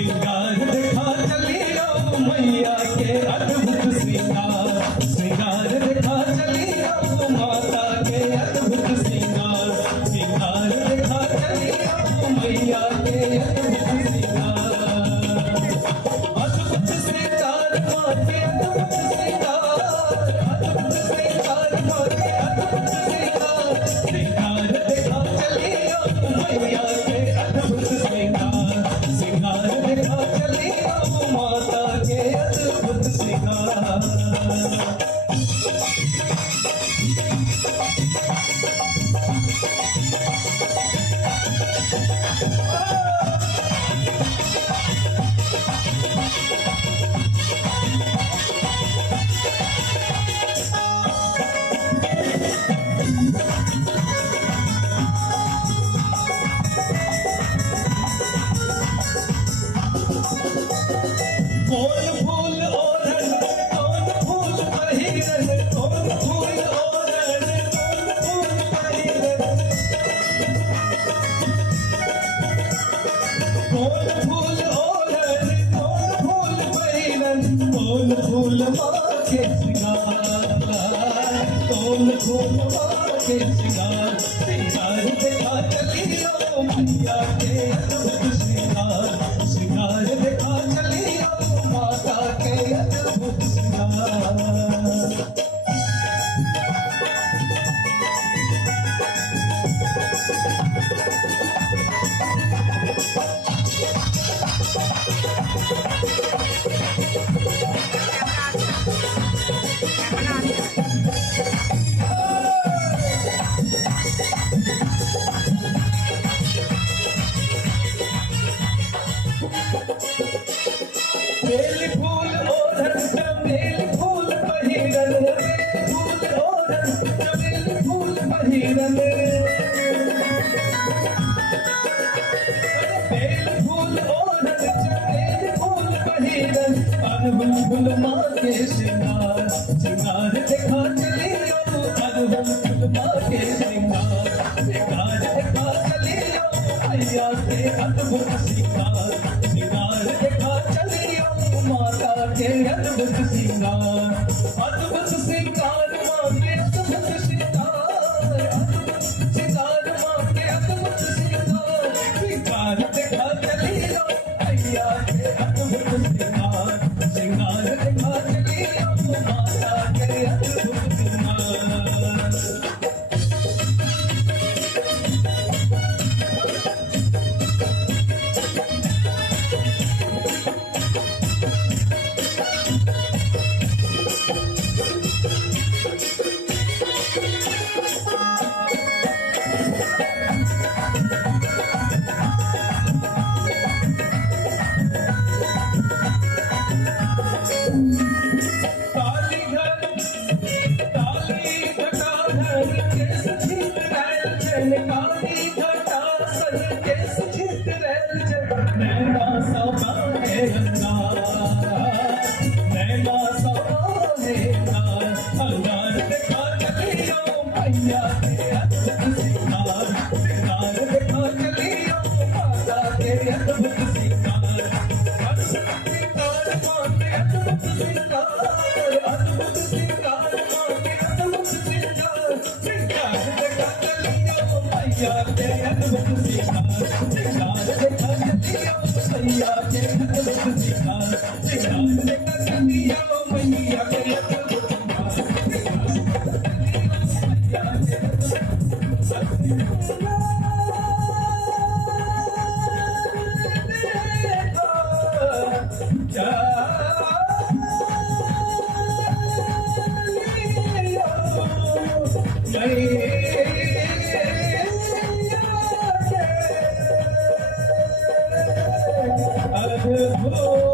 श्रृंगार दिखा चली आओ मैया के अद्भुत श्रृंगार श्रृंगार दिखा चली आओ माता के अद्भुत श्रृंगार श्रृंगार दिखा चली आओ मैया के अद्भुत श्रृंगार अद्भुत श्रृंगार माँ के अद्भुत श्रृंगार अद्भुत श्रृंगार माँ के अद्भुत श्रृंगार श्रृंगार दिखा चली आओ मैया के अद्भुत श्रृंगार श्रृंगार दिखा चली आओ माता के अद्भुत श्रृंगार कौन फूल ओढ़न कौन फूल पहिरन कौन फूल ओढ़न कौन फूल पहिरन कौन फूल ओढ़न कौन फूल पहिरन कौन फूल माँ के श्रृंगार कौन फूल माँ के श्रृंगार श्रृंगार दिखा चली आओ मैया के अद्भुत श्रृंगार श्रृंगार दिखा चली आओ माता के अद्भुत श्रृंगार बेल फूल ओढ़न चमेली फूल पहिरन बेल फूल ओढ़न चमेली फूल पहिरन बेल फूल ओढ़न चमेली फूल पहिरन अनबुल माँ के श्रृंगार श्रृंगार दिखा चली आओ अनबुल माँ के श्रृंगार श्रृंगार दिखा चली आओ मैया के अद्भुत श्रृंगार श्रृंगार दिखा चली आओ माता के अद्भुत श्रृंगार अद्भुत श्रृंगार माँ के अद्भुत श्रृंगार अद्भुत श्रृंगार माँ के अद्भुत श्रृंगार श्रृंगार दिखा चली आओ मैया के अद्भुत श्रृंगार श्रृंगार दिखा चली आओ माता के अद्भुत श्रृंगार